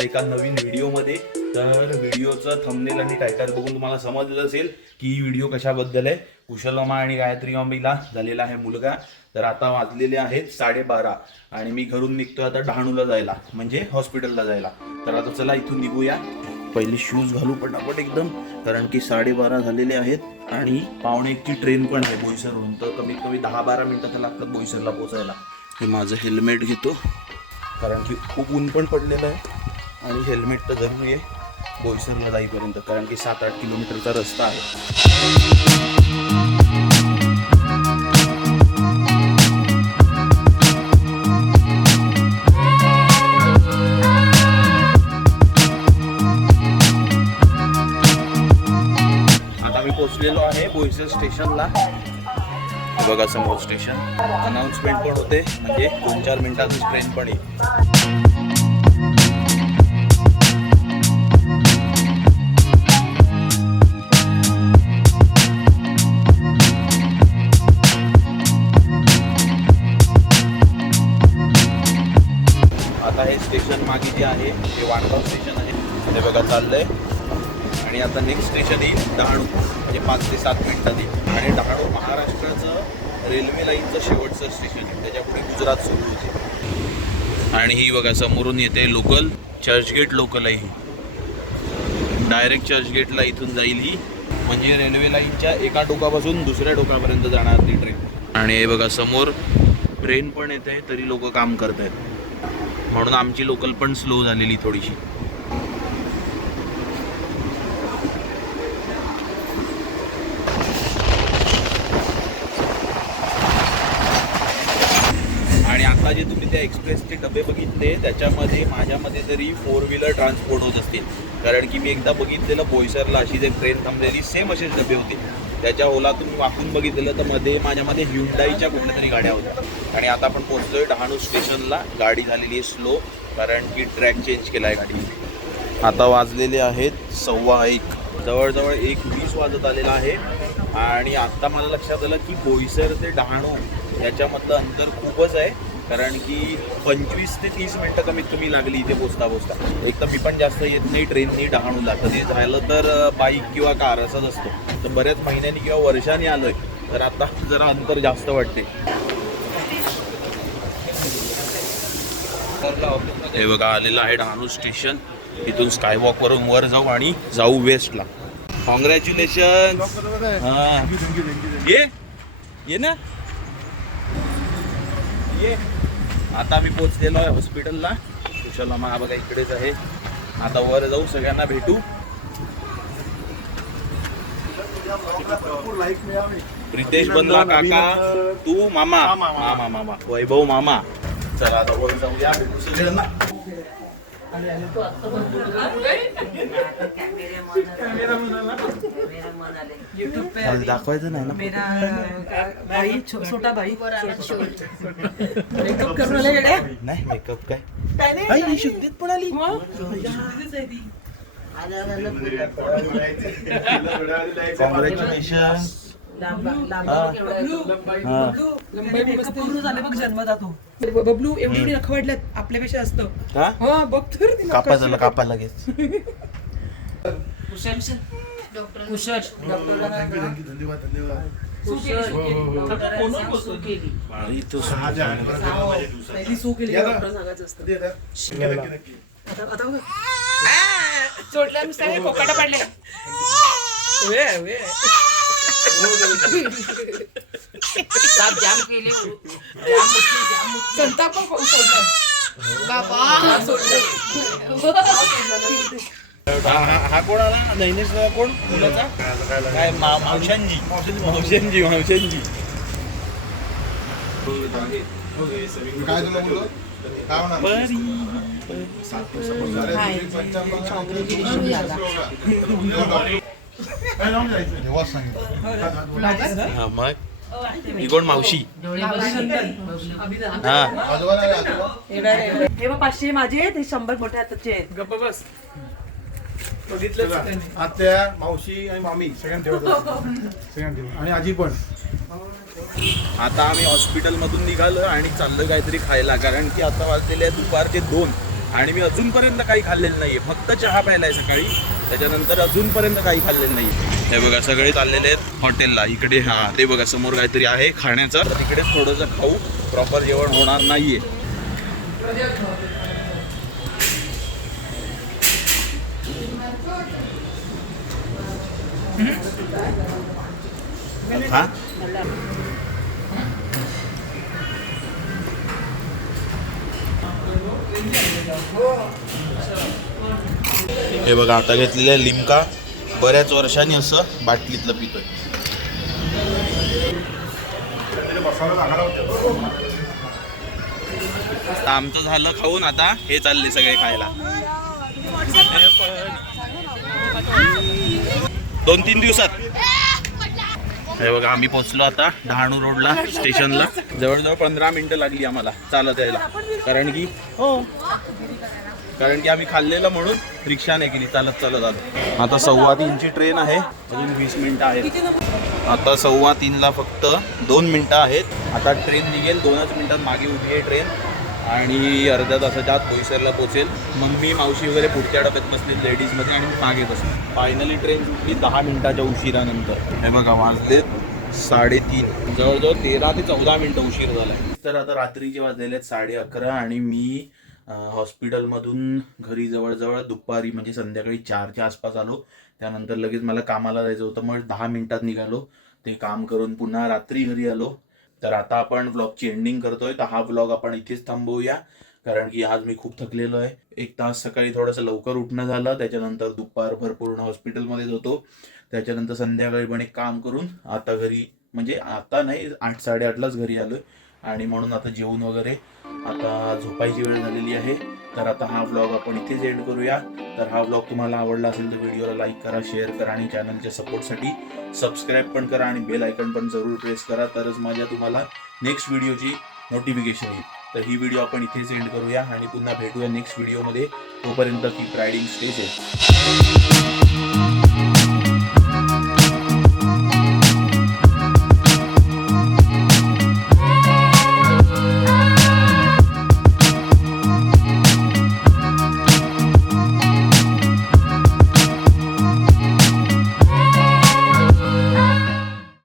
आपल्या एका नवीन व्हिडिओमध्ये. तर व्हिडिओचं थंबनेल आणि टायटल बघून तुम्हाला समजलं असेल की ही व्हिडिओ कशाबद्दल आहे. कुशल मामा आणि गायत्री मामीला झालेला आहे मुलगा. तर आता वाजलेले आहेत 12:30 आणि मी घरून निघतोय आता डहाणूला जायला, म्हणजे हॉस्पिटलला जायला. तर आता चला इथून निघूया. पहिले शूज घालू पटापट एकदम, कारण की 12:30 झालेले आहेत आणि 1:45ची ट्रेन पण आहे बोईसरहून. तर कमीत कमी 10-12 मिनिटं तर लागतात बोईसरला पोचायला. हे माझं हेल्मेट घेतो, कारण की खूप ऊन पण पडलेलं आहे आणि हेल्मेट तर जरूर आहे बोईसरला जाईपर्यंत, कारण की 7-8 किलोमीटरचा रस्ता आहे. आता मी पोहोचलेलो आहे बोईसर स्टेशनला. बघा समोर स्टेशन. अनाउन्समेंट पण होते, म्हणजे 2-4 मिनिटातच ट्रेन पण येईल. आता हे स्टेशन मागे जे आहे ते वाणगाव स्टेशन आहे, ते बघा चाललंय. आणि आता नेक्स्ट स्टेशन येईल डहाणू, म्हणजे 5 ते 7 मिनिटात येईल. आणि डहाणू महाराष्ट्राचं रेल्वे लाईनचं शेवटचं स्टेशन आहे, त्याच्या पुढे गुजरात सुरू होते. आणि ही बघा समोरून येते लोकल, चर्चगेट लोकल आहे ही. डायरेक्ट चर्चगेटला इथून जाईल ही, म्हणजे रेल्वे लाईनच्या एका टोकापासून दुसऱ्या टोकापर्यंत जाणार ती ट्रेन. आणि हे बघा समोर ट्रेन पण येते, तरी लोक काम करत आहेत, म्हणून आमची लोकल पण स्लो झालेली थोडीशी. आणि आता जे तुम्ही त्या एक्सप्रेसचे डबे बघितले त्याच्यामध्ये माझ्यामध्ये तरी 4 व्हीलर ट्रान्सपोर्ट होत असतील, कारण की मी एकदा बघितलेलं बोईसरला अशी जे ट्रेन थांबलेली सेम असेच डबे होते. त्याच्या ओलातून वाकून बघितलेलं तर मध्ये माझ्यामध्ये ह्युंडाईच्या कुठल्या तरी गाड्या होत्या. आणि आता आपण पोहोचलोय डहाणू स्टेशनला. गाडी झालेली आहे स्लो, कारण की ट्रॅक चेंज केला आहे गाडी. आता वाजलेले आहेत 1:15, जवळजवळ 1:20 वाजत आलेला आहे. आणि आत्ता मला लक्षात आलं की बोईसर ते डहाणू याच्यामधलं अंतर खूपच आहे, कारण की 25 ते 30 मिनटं कमीत कमी लागली इथे पोचता. एक तर मी पण जास्त येत नाही ट्रेननी डहाणूला, कधी झालं तर बाईक किंवा कार असंच असतो. तर बऱ्याच महिन्यांनी किंवा वर्षांनी आलोय, तर आता जरा अंतर जास्त वाटते. हे बघा आलेलं आहे डहाणू स्टेशन. इथून स्कायवॉक वरून वर जाऊ आणि जाऊ वेस्टला. कॉंग्रॅच्युलेशन. हा ये ना ये. आता मी पोचलेलो आहे हॉस्पिटलला. कुशल मामा हा बघा इकडेच आहे. आता वर जाऊ, सगळ्यांना भेटू. प्रितेश बंदा काका, तू मामा, मामा वैभव मामा. चला आता वर जाऊया, भेटू सगळ्यांना. दाखवायचं नाही ना. छोटा भाई नाही मेकअप काय शुद्धीत पण आली. कॉंग्रॅच्युलेशन. बबलू एवढी नख वाढल्यात आपल्यापेक्षा असतं. बघ तर कापा लगेच. सोडल्यानुसार कोकाटा पाडले. जाम केले संताप पण सोडला बाबा. हा कोण आला? नैनेश कोण मुलाचा काय? मावशांजी. काय तुला बोललो? काय मग ही कोण मावशी? हे 500 माझे आहेत, 100 मोठ्या हाताचे आहेत. गप्प बस. आत्या, मावशी आणि मामी सगळ्यांना ठेवतो. आणि आजी पण. आता आम्ही हॉस्पिटलमधून निघालो आणि चाललो काहीतरी खायला, कारण की आता वाजलेले आहे दुपारचे 2 आणि मी अजूनपर्यंत काही खाल्लेलं नाहीये, फक्त चहा प्यायलाय सकाळी, त्याच्यानंतर अजूनपर्यंत काही खाल्लेलं नाही. हे बघा सगळे चाललेले आहेत हॉटेलला इकडे. हा ते बघा समोर काहीतरी आहे खाण्याचं, तिकडेच थोडंसं खाऊ, प्रॉपर जेवण होणार नाहीये. हा हे बघा आता घेतलेलं आहे लिमका, बऱ्याच वर्षांनी असं बाटलीतलं पितोय. आमचं झालं खाऊन, आता हे चालले सगळे खायला. 2-3 दिवसात. हे बघा आम्ही पोहोचलो आता डहाणू रोडला स्टेशनला. जवळजवळ 15 मिनिटं लागली आम्हाला चालत यायला, कारण की आम्ही खाल्लेलं म्हणून रिक्षा नाही केली, चालत आलो. आता 2:15ची ट्रेन आहे, अजून 20 मिनिटं आहेत. आता 2:15ला फक्त 2 मिनिटं आहेत. आता ट्रेन निघेल 2च मिनिटात, मागे उभी आहे ट्रेन आणि अर्ध्या तासाच्या आत बोईसरला पोहोचेल. मम्मी मावशी वगैरे पुढच्या डब्यात बसतील लेडीजमध्ये आणि मागे बसतील. फायनली ट्रेन सुटली 10 मिनिटाच्या उशिरानंतर. हे बघा वाजलेत 3:30, जवळजवळ 13 ते 14 मिनिटं उशीर झाला. तर आता रात्रीचे वाजलेले आहेत 11:30 आणि मी हॉस्पिटलमधून घरी जवळजवळ दुपारी म्हणजे संध्याकाळी 4च्या आसपास आलो. त्यानंतर लगेच मला कामाला जायचं होतं, मग 10 मिनिटात निघालो. ते काम करून पुन्हा रात्री घरी आलो. तर आता आपण व्लॉगची एंडिंग करतोय. तर हा व्लॉग आपण इथेच थांबवूया, कारण की आज मी खूप थकलेलो आहे. 1 तास सकाळी थोडंसं लवकर उठणं झालं, त्याच्यानंतर दुपारभर पूर्ण हॉस्पिटलमध्येच होतो, त्याच्यानंतर संध्याकाळी पण एक काम करून आता घरी, म्हणजे आता नाही 8-8:30लाच घरी आलोय. आणि म्हणून आता जेवून वगैरे आता झोपायची वेळ झालेली आहे. तर आता हा व्लॉग आपण इथेच एंड करूया. तर हा व्लॉग तुम्हाला आवडला असेल तर व्हिडिओला लाईक करा, शेअर करा आणि चॅनलच्या सपोर्टसाठी सबस्क्राईब पण करा आणि बेल आयकॉन पण जरूर प्रेस करा, तरच माझ्या तुम्हाला नेक्स्ट व्हिडिओची नोटिफिकेशन येईल. तर ही व्हिडिओ आपण इथेच एंड करूया आणि पुन्हा भेटूया नेक्स्ट व्हिडिओमध्ये. तोपर्यंत कीप रायडिंग, स्टे सेफ.